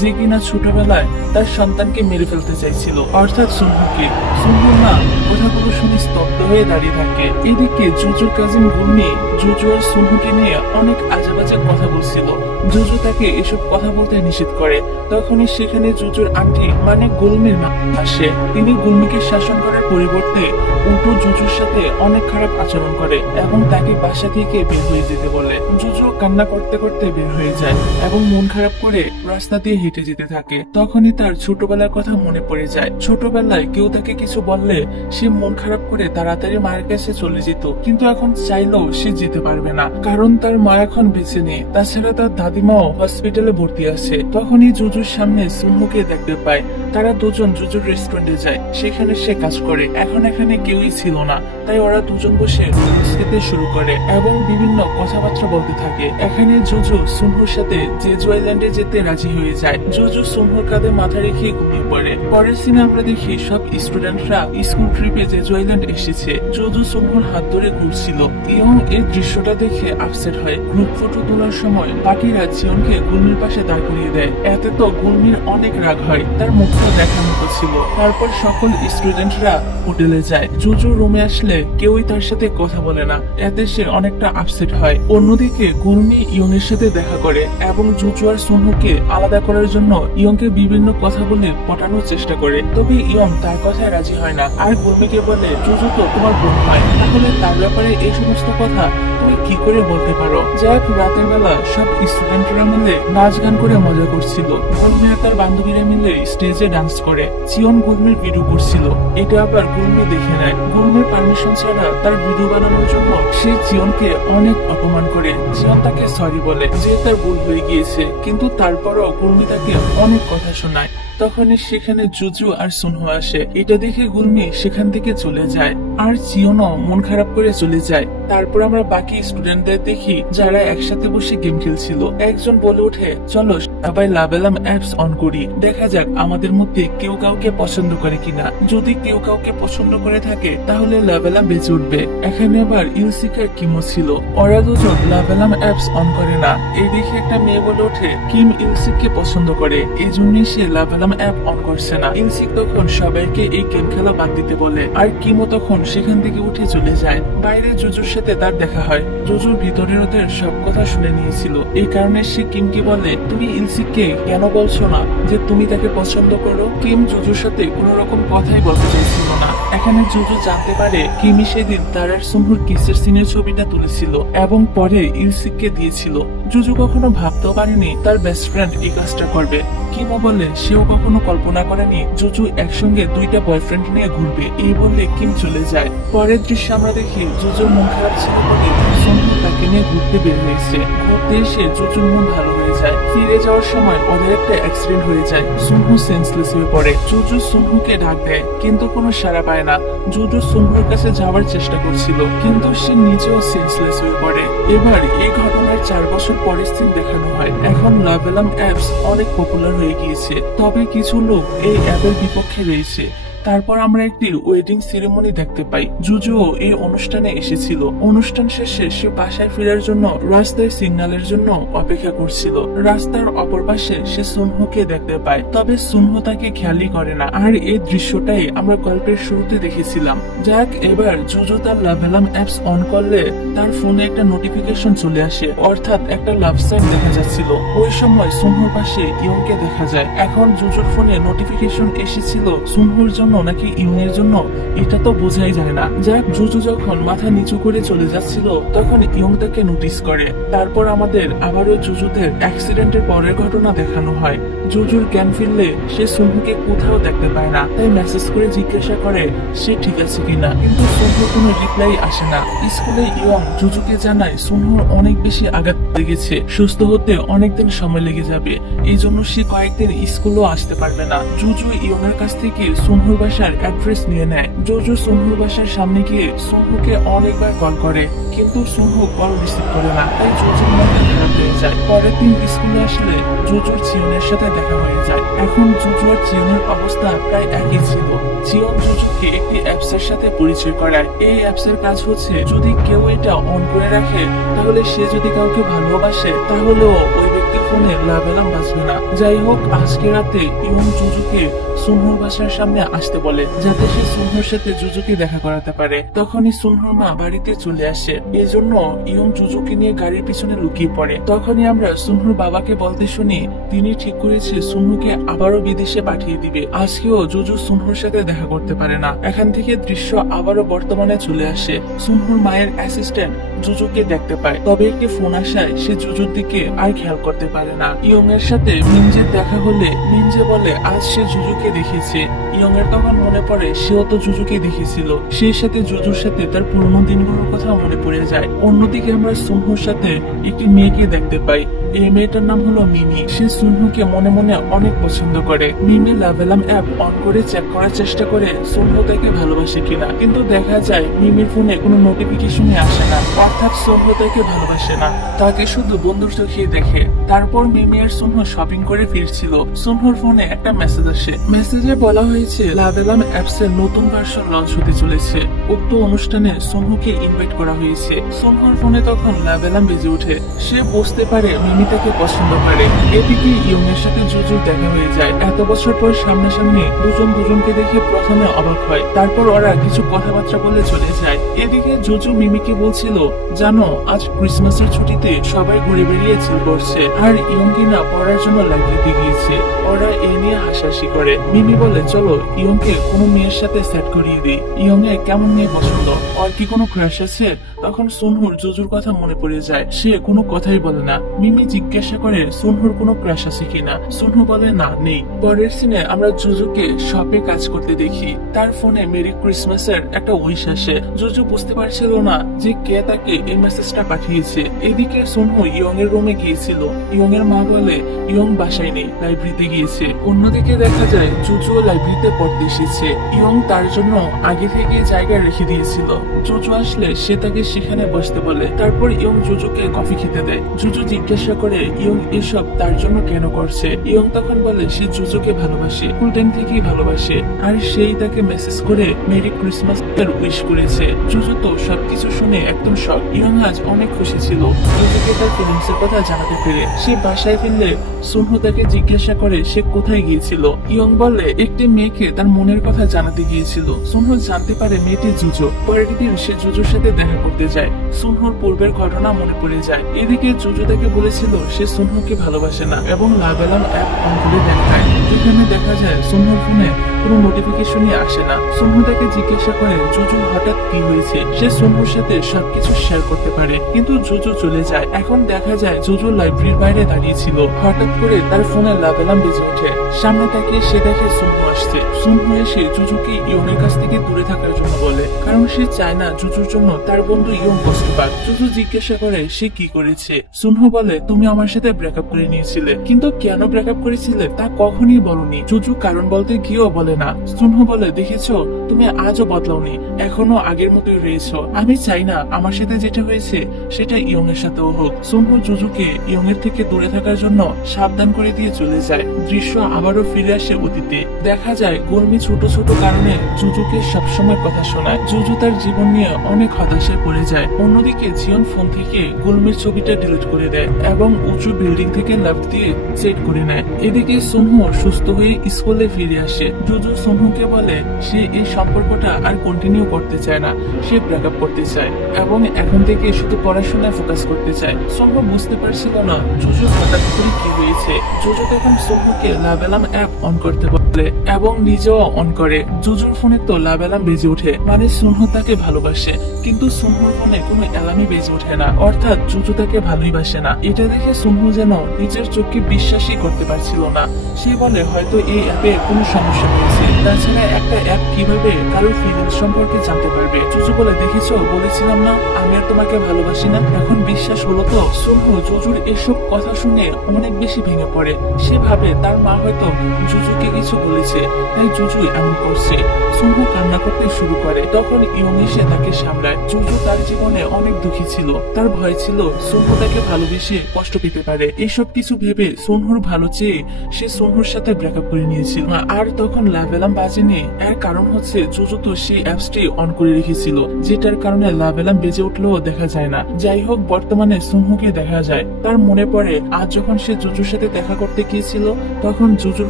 যে কিনা ছোটবেলায় তার সন্তানকে মেরে ফেলতে চাইছিল, অর্থাৎ সুনহুকে। সুনহুর মা কথাগুলো শুনে স্তব্ধ হয়ে দাঁড়িয়ে থাকে। এদিকে জুজুর কাজিন গুলমি জুজু আর সুনহুকে নিয়ে অনেক আজেবাজে কথা বলছিল। জুজু তাকে এসব কথা বলতে নিষেধ করে। তখনই সেখানে জুজুর আন্টি মানে গুলমির মা আসে। তিনি গুলমিকে শাসন করার পরিবর্তে উল্টো জুজুর সাথে অনেক খারাপ আচরণ করে এবং তাকে বাসা থেকে বের হয়ে যেতে বলে। জুজু কান্না করতে করতে বের হয়ে যায় এবং মন খারাপ করে রাস্তা দিয়ে হেঁটে যেতে থাকে। তখনই তার ছোটবেলার কথা মনে পড়ে যায়। ছোটবেলায় কেউ তাকে কিছু বললে সে মন খারাপ করে তাড়াতাড়ি মায়ের কাছে চলে যেত, কিন্তু এখন চাইলেও সে যেতে পারবে না, কারণ তার মা এখন বেঁচে নেই। তাছাড়া তার দাদিমাও হসপিটালে ভর্তি আছে। তখনই জুজুর সামনে সুনহুকে দেখতে পায়। তারা দুজন জুজুর রেস্টুরেন্টে যায়, সেখানে সে কাজ করে। এখন এখানে কেউই ছিল না, তাই ওরা দুজন বসে খেতে শুরু করে এবং বিভিন্ন কথাবার্তা বলতে থাকে। এখানে জুজু সুনহুর সাথে জেজু আইল্যান্ডে যেতে রাজি হয়ে যায়। জুজু সুনহুর কাঁধে মাথা রেখে ঘুমিয়ে পড়ে। পরের সিনে আমরা দেখি সব স্টুডেন্টরা স্কুল ট্রিপে জেজু আইল্যান্ড এসেছে। জুজু সুনহুর হাত ধরে ঘুরছিল। ইয়ং এই দৃশ্যটা দেখে আপসেট হয়। গ্রুপ ফটো তোলার সময় বাকিরা জিয়নকে গুলমির পাশে দাঁড় করিয়ে দেয়। এতে তো গুলমির অনেক রাগ হয়, তার মুখটা দেখার মতো ছিল। তারপর সকল স্টুডেন্টরা হোটেলে যায়। জুজু রুমে আসলে কেউই তার সাথে কথা বলে না, এতে সে অনেকটা আপসেট হয়। অন্যদিকে গুলমি ইয়ংয়ের সাথে দেখা করে এবং জুজু আর সুনহুকে আলাদা করার জন্য ইয়ংকে বিভিন্ন কথা বলে পটানোর চেষ্টা করে, তবে ইয়ং তার কথায় রাজি হয় না। আর গুলমিকে বলে জুজু তো তোমার বোন হয়, তাহলে তার ব্যাপারে এই সমস্ত কথা তুমি কি করে বলতে পারো। যাই হোক, রাতের বেলা সব স্টুডেন্টরা মিলে নাচ গান করে মজা করছিল। গুলমি আর তার বান্ধবীরা মিলে স্টেজে ডান্স করে। জিয়ন গুলমির ভিডিও করছিল, এটা আবার গুলমি দেখে নেয়। গুলমির পারমিশন ছাড়া তার ভিডিও বানানোর জন্য সে জিয়নকে অনেক অপমান করে। জিয়ন তাকে সরি বলে যে তার ভুল হয়ে গিয়েছে, কিন্তু তারপরও গুলমি তাকে অনেক কথা শোনায়। তখনই সেখানে জুজু আর সুনহু আসে। এটা দেখে গুলমি সেখান থেকে চলে যায়, আর জিয়নও মন খারাপ করে চলে যায়। তারপর আমরা বাকি স্টুডেন্টদের দেখি যারা একসাথে বসে গেম খেলছিল। একজন বলে ওঠে চলো সবাই লাভেলাম অ্যাপস অন করি, দেখা যাক আমাদের মধ্যে কেউ কাউকে পছন্দ করে কিনা। যদি কেউ কাউকে পছন্দ করে থাকে তাহলে লাভেলাম বেঁচে উঠবে। এখানে আবার ইলসিকার কিমও ছিল। ওরা দুজন লাভেলাম অ্যাপস অন করে না। এই দেখে একটা মেয়ে বলে ওঠে কিম ইলসিককে পছন্দ করে, এই জন্যই সে লাভেলাম অ্যাপ অন করছে না। ইলসিক তখন সবাইকে এই গেম খেলা বাদ দিতে বলে, আর কিমও তখন সেখান থেকে উঠে চলে যায়। বাইরে জুজুর সাথে তার দেখা হয়। জুজুর ভিতরের ওদের সব কথা শুনে নিয়েছিল। এই কারণে সে কিমকে বলে তুমি ইলসিককে কেন বলছো না যে তুমি তাকে পছন্দ করো। কিম জুজুর সাথে কোনো রকম কথাই বলতে চাইছিল না। এখানে জুজু জানতে পারে কিমি সেদিন তার আর সুনহুর কিসের সিনের ছবিটা তুলেছিল এবং পরে ইলসিককে দিয়েছিল। জুজু কখনো ভাবতেও পারেনি তার বেস্ট ফ্রেন্ড এই কাজটা করবে। কিমও বলে সেও কখনো কল্পনা করেনি জুজু একসঙ্গে দুইটা বয়ফ্রেন্ড নিয়ে ঘুরবে। এই বললে কিম চলে যায়। পরের দৃশ্য আমরা দেখি জুজুর মন খারাপ খারাপ ছিল বলে সুনহু তাকে নিয়ে ঘুরতে বের হয়েছে। ঘুরতে এসে জুজুর মন ভালো হয়ে যায়। ফিরে যাওয়ার সময় ওদের একটা অ্যাক্সিডেন্ট হয়ে যায়। সুনহু সেন্সলেস হয়ে পড়ে। জুজু সুনহুকে ডাক দেয় কিন্তু কোনো সাড়া পায় না। জুজু সুনহুর কাছে যাওয়ার চেষ্টা করছিল কিন্তু সে নিজেও সেন্সলেস হয়ে পড়ে। এবার এই ঘটনার 4 বছর পরের সিন দেখানো হয়। এখন লাভ এলাম অ্যাপস অনেক পপুলার হয়ে গিয়েছে, তবে কিছু লোক এই অ্যাপের বিপক্ষে রয়েছে। তারপর আমরা একটি ওয়েডিং সেরেমনি দেখতে পাই। জুজুও এই অনুষ্ঠানে এসেছিল। অনুষ্ঠান শেষে সে বাসায় ফেরার জন্য রাস্তায় সিগন্যালের জন্য অপেক্ষা করছিল। রাস্তার অপর পাশে সে সুনহুকে দেখতে পায়, তবে সুনহু তাকে খেয়ালই করে না। আর এই দৃশ্যটাই আমরা গল্পের শুরুতে দেখেছিলাম। যাক, এবার জুজু তার লাভ এলাম অ্যাপস অন করলে তার ফোনে একটা নোটিফিকেশন চলে আসে, অর্থাৎ একটা লাভ সাইন দেখা যাচ্ছিল। ওই সময় সুনহুর পাশে ইয়ংকে দেখা যায়। এখন জুজুর ফোনে নোটিফিকেশন এসেছিল সুনহুর জন্য নাকি ইয়ংয়ের জন্য এটা তো বোঝাই যায় না। যাক, জুজু যখন মাথা নিচু করে চলে যাচ্ছিল তখন ইয়ং তাকে নোটিস করে। তারপর আমাদের আবারও জুজুদের অ্যাক্সিডেন্টের পরের ঘটনা দেখানো হয়। জুজুর জ্ঞান ফিরলে সে সুনহুকে কোথাও দেখতে পায় না, তাই মেসেজ করে জিজ্ঞাসা করে সে ঠিক আছে কিনা, কিন্তু সুনহুর কোনো রিপ্লাই আসে না। স্কুলে ইয়ং জুজুকে জানায় সুনহুর অনেক বেশি আঘাত লেগেছে, সুস্থ হতে অনেকদিন সময় লেগে যাবে, এই জন্য সে কয়েকদিন স্কুলও আসতে পারবে না। জুজু ইয়ং এর কাছ থেকে সুনহুর বাসার অ্যাড্রেস নিয়ে নেয়। জুজু সুনহুর বাসার সামনে গিয়ে সুনহুকে অনেকবার কল করে কিন্তু সুনহু কল রিসিভ করে না, তাই জুজুর মনটা খারাপ হয়ে যায়। পরের দিন স্কুলে আসলে জুজুর চিয়নের সাথে দেখা হয়ে যায়। এখন জুজু আর চিয়নের অবস্থা প্রায় একই ছিল। চিয়ন জুজুকে একটি অ্যাপস এর সাথে পরিচয় করায়। এই অ্যাপস এর কাজ হচ্ছে যদি কেউ এটা অন করে রাখে তাহলে সে যদি কাউকে ভালোবাসে তাহলেও ওই ব্যক্তির ফোনে লাভ এলাম বাজবে না। যাই হোক, আজকে রাতে ইয়ং জুজুকে সুনহুর বাসার সামনে আসতে বলে যাতে সে সুনহুর সাথে জুজুকে দেখা করাতে পারে। তখনই সুনহুর মা বাড়িতে চলে আসে, এজন্য ইয়ং জুজুকে নিয়ে গাড়ির পিছনে লুকিয়ে পড়ে। তখনই আমরা সুনহুর বাবাকে বলতে শুনি তিনি ঠিক করেছে সুনহুকে আবারও বিদেশে পাঠিয়ে দিবে। আজকেও জুজু সুনহুর সাথে দেখা করতে পারে না। এখান থেকে দৃশ্য আবারও বর্তমানে চলে আসে। সুনহুর মায়ের অ্যাসিস্ট্যান্ট জুজুকে দেখতে পায়, তবে একটি ফোন আসায় সে জুজুর দিকে আর খেয়াল করতে পারে না। ইয়ং এর সাথে মিনজের দেখা হলে মিনজে বলে আজ সে জুজুকে দেখেছে। ইয়ং এর তখন মনে পড়ে সেও তো জুজুকে দেখেছিল। সেই সাথে জুজুর সাথে তার পুরনো দিনগুলোর কথা মনে পড়ে যায়। অন্যদিকে আমরা সুনহুর সাথে একটি মেয়েকে দেখতে পাই। এই মেয়েটার নাম হলো মিমি। সে সুনহুকে মনে মনে অনেক পছন্দ করে। মিমি লাভ এলাম অ্যাপ অন করে চেক করার চেষ্টা করে সুনহু তাকে ভালোবাসে কিনা, কিন্তু দেখা যায় মিমির ফোনে কোনো নোটিফিকেশনই আসে না, অর্থাৎ সুনহু তাকে ভালোবাসে না, তাকে শুধু বন্ধুর চোখে দেখে। তারপর মিমি আর সুনহু শপিং করে ফিরছিল। সুনহুর ফোনে একটা মেসেজ আসে। মেসেজে বলা হয়েছে লাভ এলাম অ্যাপস এর নতুন ভার্সন লঞ্চ হতে চলেছে। উক্ত অনুষ্ঠানে সুনহুকে ইনভাইট করা হয়েছে। সুনহুর ফোনে তখন লাভ এলাম বেজে ওঠে। সে বুঝতে পারে মিমি তাকে পছন্দ করে। এদিকে ইয়ং এর সাথে জুজুর দেখা হয়ে যায়। এত বছর পর সামনাসামনি দুজন দুজনকে দেখে প্রথমে অবাক হয়, তারপর ওরা কিছু কথাবার্তা বলে চলে যায়। এদিকে জুজু মিমিকে বলছিল জানো আজ ক্রিসমাসের ছুটিতে সবাই ঘুরে বেরিয়ে চিল করছে আর ইয়ং কিনা পড়ার জন্য লাইব্রেরিতে গিয়েছে। ওরা এই নিয়ে হাসাহাসি করে। মিমি বলে চলো ইয়ংকে কোনো মেয়ের সাথে সেট করিয়ে দিই। ইয়ং এর কেমন মেয়ে পছন্দ, আর কি কোনো ক্রাশ আছে? তখন সুনহুর জুজুর কথা মনে পড়ে যায়। সে কোনো কথাই বলে না। মিমি জিজ্ঞাসা করে সুনহুর কোনো ক্রাশ আছে কিনা। সুনহু বলে না, নেই। পরের সিনে আমরা জুজুকে শপে কাজ করতে দেখি। তার ফোনে মেরি ক্রিসমাসের একটা উইশ আসে। জুজু বুঝতে পারছিল না যে কে তাকে এই মেসেজটা পাঠিয়েছে। এদিকে সুনহু ইয়ং এর রুমে গিয়েছিল। ইয়ং এর মা বলে ইয়ং বাসায় নেই, লাইব্রেরিতে গিয়েছে। অন্যদিকে দেখা যায় জুজু লাইব্রেরিতে পড়তে এসেছে। ইয়ং তার জন্য আগে থেকে জায়গা রেখে দিয়েছিল। জুজু আসলে সে তাকে সেখানে বসতে বলে। তারপর ইয়ং জুজুকে কফি খেতে দেয়। জুজু জিজ্ঞাসা করে ইয়ং এসব তার জন্য কেন করছে। ইয়ং তখন বলে সে জুজুকে ভালোবাসে, স্কুল টাইম থেকেই ভালোবাসে, আর সেই তাকে মেসেজ করে মেরি ক্রিসমাস এর উইশ করেছে। জুজু তো সবকিছু শুনে একদম শক। ইয়ং আজ অনেক খুশি ছিল জুজুকে তার ফিলিংস এর কথা জানাতে পেরে। সে বাসায় ফিরলে সুনহু তাকে জিজ্ঞাসা করে সে কোথায় গিয়েছিল। ইয়ং বলে একটি মেয়েকে তার মনের কথা জানাতে গিয়েছিল। সুনহু জানতে পারে মেয়েটি জুজু। পরের দিন সে জুজুর সাথে দেখা করতে যায়। সুনহুর পূর্বের ঘটনা মনে পড়ে যায়। এদিকে জুজু তাকে বলেছিল সে সুনহুকে ভালোবাসে না এবং লাভ এলাম অ্যাপ অন করে দেখায়। যেখানে দেখা যায় সুনহুর ফোনে কোনো নোটিফিকেশনই আসে না। সুনহু তাকে জিজ্ঞাসা করে জুজুর হঠাৎ কি হয়েছে। সে সুনহুর সাথে সবকিছু শেয়ার করতে পারে, কিন্তু জুজু চলে যায়। এখন দেখা যায় জুজু লাইব্রেরির বাইরে দাঁড়িয়ে ছিল। হঠাৎ করে তার ফোনে লাভ এলার্ম বেজে ওঠে। সামনে তাকিয়ে সে দেখে সুনহু আসছে। সুনহু এসে জুজুকে ইয়নের কাছ থেকে দূরে থাকার জন্য বলে, কারণ সে চায় না জুজুর জন্য তার বন্ধু ইয়ন কষ্ট পাক। জুজু জিজ্ঞাসা করে সে কি করেছে। সুনহু বলে, তুমি আমার সাথে ব্রেকআপ করে নিয়েছিলে, কিন্তু কেন ব্রেকআপ করেছিলে তা কখনই বলনি। জুজু কারণ বলতে গিয়েও বলে না। সুনহু বলে, দেখেছো তুমি আজও বদলাওনি, এখনো আগের মতোই রয়েছো। আমি চাই না আমার সাথে যেটা হয়েছে সেটা ইয়নের সাথেও হোক। সুনহু জুজুকে ইয়নের থেকে দূরে থাকার জন্য সাবধান করে দিয়ে চলে যায়। দৃশ্য আবারও ফিরে আসে অতীতে। দেখা যায় গুলমি ছোট ছোট কারণে জুজুকে সবসময় কথা শোনায়। জুজু তার জীবন নিয়ে অনেক হতাশায় পড়ে যায়। অন্যদিকে জিয়ন ফোন থেকে গুলমির ছবিটা ডিলিট করে দেয় এবং উঁচু বিল্ডিং থেকে লাফ দিয়ে সেট করে নেয়। এদিকে সুনহু সুস্থ হয়ে স্কুলে ফিরে আসে। জুজু সুনহুকে বলে সে এই সম্পর্কটা আর কন্টিনিউ করতে চায় না, সে ব্রেকআপ করতে চায় এবং এখন থেকে শুধু পড়াশোনায় ফোকাস করতে চায়। সুনহু বুঝতে পারছিল না জুজু হঠাৎ করে কি হয়েছে। জুজু তখন সুনহুকে লাভ এলার্ম অ্যাপ অন করতে বলে এবং নিজেও অন করে। জুজুর ফোনে তো লাভ এলার্ম বেজে ওঠে, মানে সুনহু তাকে ভালোবাসে, কিন্তু সুনহুর ফোনে কোনো অ্যালার্মই বেজে ওঠে না, অর্থাৎ জুজু তাকে ভালোই বাসে না। এটা দেখে সুনহু যেন নিজের চোখকে বিশ্বাসই করতে পারছিল না। সে বলে হয়তো এই অ্যাপে কোনো সমস্যা হয়েছে, তাছাড়া একটা অ্যাপ কিভাবে কারোর ফিলিংস সম্পর্কে জানতে পারবে। জুজু বলে, দেখেছো বলেছিলাম না আমি আর তোমাকে ভালোবাসি না, এখন বিশ্বাস হলো তো। সুনহু জুজুর এসব কথা শুনে অনেক বেশি ভেঙে পড়ে। সে ভাবে তার মা হয়তো জুজুকে কিছু বলেছে, তাই জুজু এমন করছে। সুনহু কান্না করতে শুরু করে। তখন ইয়ন এসে তাকে সামলায়। জুজু তার জীবনে অনেক দুঃখী ছিল, তার ভয় ছিল সুনহু তাকে ভালোবেসে কষ্ট পেতে পারে। এসব কিছু ভেবে সুনহুর ভালো চেয়ে সে সুনহুর সাথে ব্রেকআপ করে নিয়েছিল। আর তখন লাভ এলার্ম বাজেনি, এর কারণ হচ্ছে জুজু তো সেই অ্যাপসটি অন করে রেখেছিল, যেটার কারণে লাভ এলার্ম বেজে উঠলেও দেখা যায় না। যাই হোক, বর্তমানে সুনহুকে দেখা যায়। তার মনে পড়ে আজ যখন সে জুজুর সাথে দেখা করতে গিয়েছিল তখন জুজুর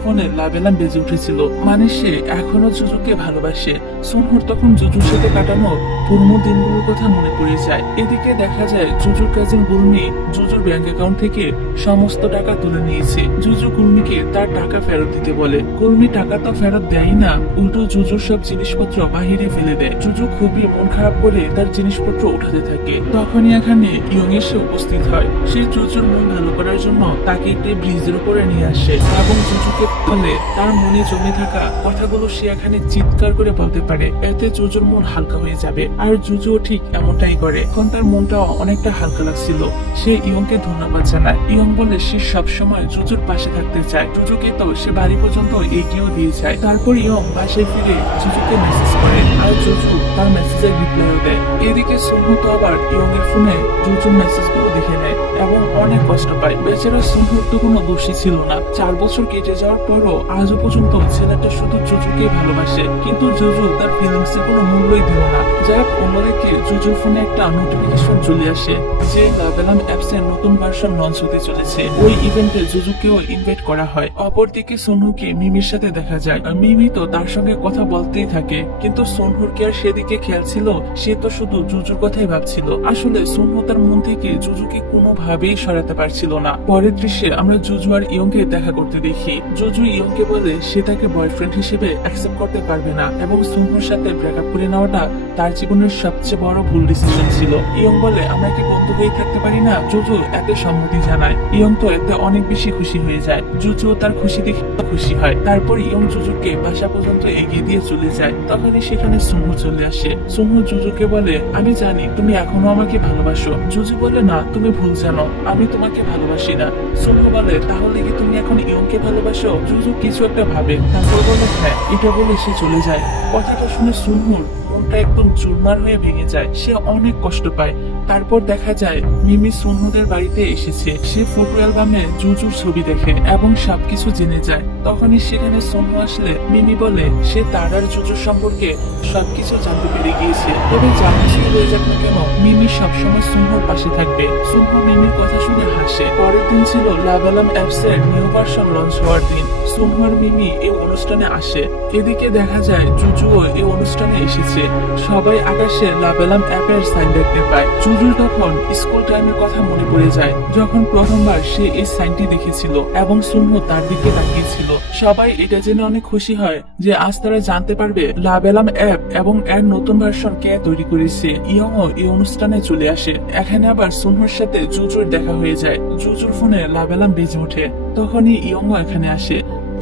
ফোনে লাভ এলার্ম বেজে উঠেছিল, মানে সে এখনো জুজুকে ভালোবাসে। সুনহুর তখন জুজুর সাথে কাটানো পুরনো দিনগুলোর কথা মনে পড়ে যায়। এদিকে দেখা যায় জুজুর কাজিন গুলমি জুজুর ব্যাংক অ্যাকাউন্ট থেকে সমস্ত টাকা তুলে নিয়েছে। জুজু গুলমিকে তার টাকা ফেরত দিতে বলে। গুলমি টাকা তো ফেরত দেয় না, উল্টো জুজুর সব জিনিসপত্র বাহিরে ফেলে দেয়। জুজু খুবই মন খারাপ করে তার জিনিসপত্র উঠাতে থাকে। তখনই এখানে ইয়ং এসে উপস্থিত হয়। সে জুজুর মন ভালো করার জন্য তাকে একটি ব্রিজের উপরে নিয়ে আসে এবং জুজুকে বলে তার মনে জমে থাকা কথাগুলো সে এখানে চিৎকার করে বলতে পারে, এতে জুজুর মন হালকা হয়ে যাবে। আর জুজুও ঠিক এমনটাই করে। এখন তার মনটা অনেকটা হালকা লাগছিল। সে ইয়ংকে ধন্যবাদ জানায়। ইয়ং বলে সে সবসময় জুজুর পাশে থাকতে চায়। জুজুকে তো সে বাড়ি পর্যন্ত এগিয়েও দিয়ে যায়। তারপর ইয়ং বাসায় ফিরে জুজুকে মেসেজ করে আর জুজু তার মেসেজের রিপ্লাইও দেয়। এদিকে সুনহু তো আবার ইয়ং এর ফোনে জুজুর মেসেজ গুলো দেখে নেয় এবং অনেক কষ্ট পায়। বেচারা সুনহুর তো কোনো দোষী ছিল না। 4 বছর কেটে যাওয়ার পরও আজও পর্যন্ত ছেলেটা শুধু জুজুকে ভালোবাসে, কিন্তু জুজু তার ফিলিংস এর কোনো মূল্যই দিল না। যাই হোক, অন্যদিকে জুজুর ফোনে একটা নোটিফিকেশন চলে আসে যে লাভ এলার্ম অ্যাপস এর নতুন ভার্সন লঞ্চ হতে চলেছে। ওই ইভেন্টে জুজুকেও ইনভাইট করা হয়। অপরদিকে সুনহুকে মিমির সাথে দেখা যায়। মিমি তো তার সঙ্গে কথা বলতেই থাকে, কিন্তু সুনহুর কি আর সেদিকে খেয়াল ছিল? সে তো শুধু জুজুর কথাই ভাবছিল। আসলে সুনহু তার মন থেকে জুজুকে কোনোভাবেই সরাতে পারছিল না। পরের দৃশ্যে আমরা জুজু আর ইয়ংকে দেখা করতে দেখি। জুজু ইয়ংকে বলে সে তাকে বয়ফ্রেন্ড হিসেবে অ্যাকসেপ্ট করতে পারবে না এবং সুনহুর সাথে ব্রেকআপ করে নেওয়াটা তার জীবনের সবচেয়ে বড় ভুল ডিসিশন ছিল। ইয়ং বলে আমরা কি বন্ধু হয়ে থাকতে পারি না? জুজু এতে সম্মতি জানায়। ইয়ং তো এতে অনেক বেশি খুশি হয়ে যায়। জুজু তার খুশি দেখে খুশি হয়। তারপর ইয়ং জুজুকে বাসা পর্যন্ত এগিয়ে দিয়ে চলে যায়। তখনই সেখানে সুনহু চলে আসে। সুনহু জুজুকে বলে আমি জানি তুমি এখনো আমাকে ভালোবাসো। জুজু বলে না, তুমি ভুল জানো, আমি তোমাকে ভালোবাসি না। সুনহু বলে তাহলে কি তুমি এখন ইয়ংকে ভালোবাসো? জুজু কিছু একটা ভাবে, তারপর বলে হ্যাঁ। এটা বলে সে চলে যায়। কথাটা শুনে সুনহুর মনটা একদম চুরমার হয়ে ভেঙে যায়। সে অনেক কষ্ট পায়। তারপর দেখা যায় মিমি সুনহুদের বাড়িতে এসেছে। সে ফটো অ্যালবামে জুজুর ছবি দেখে এবং সবকিছু জেনে যায়। তখনই সেখানে সুনহু আসলে মিমি বলে সে তার আর জুজুর সম্পর্কে সবকিছু জানতে পেরে গিয়েছে। তবে যা কিছু হয়ে যাক না কেন, মিমি সবসময় সুনহুর পাশে থাকবে। সুনহু মিমির কথা শুনে হাসে। পরের দিন ছিল লাভ এলার্ম অ্যাপস এর নিউ ভার্সন লঞ্চ হওয়ার দিন। সুনহু আর মিমি এই অনুষ্ঠানে আসে। এদিকে দেখা যায় জুজুও এই অনুষ্ঠানে এসেছে। সবাই আকাশে লাভেলাম অ্যাপের সাইন দেখতে পায়। জুজুর তখন স্কুল টাইমের কথা মনে পড়ে যায়, যখন প্রথমবার সে এই সাইনটি দেখেছিল এবং সুনহো তার দিকে তাকিয়েছিল। সবাই এটা জেনে অনেক খুশি হয় যে আজ তারা জানতে পারবে লাভেলাম অ্যাপ এবং এর নতুন ভার্সন কে তৈরি করেছে। ইয়ংও এই অনুষ্ঠানে চলে আসে। এখানে আবার সুনহোর সাথে জুজুর দেখা হয়ে যায়। জুজুর ফোনে লাভেলাম বেজে ওঠে। তখনই ইয়ংও এখানে আসে।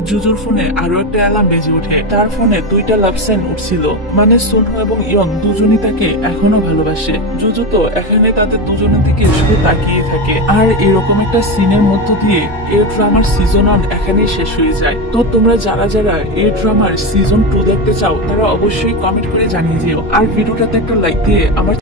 জুজুর ফোনে আরো একটা অ্যালার্ম বেজে ওঠে। তার ফোনে 2টা লাভ সাইন উঠছিল, মানে সুনহো এবং ইয়ং দুজনই তাকে এখনো ভালোবাসে। জুজু তো এখানে তাদের দুজনের দিকে শুধু তাকিয়ে থাকে। আর এরকম একটা সিনের মধ্য দিয়ে এই ড্রামার সিজন 1 এখানেই শেষ হয়ে যায়। তো তোমরা যারা যারা এই ড্রামার সিজন 2 দেখতে চাও তারা অবশ্যই কমেন্ট করে জানিয়ে দিও। আর ভিডিওটাতে একটা লাইক দিয়ে আমার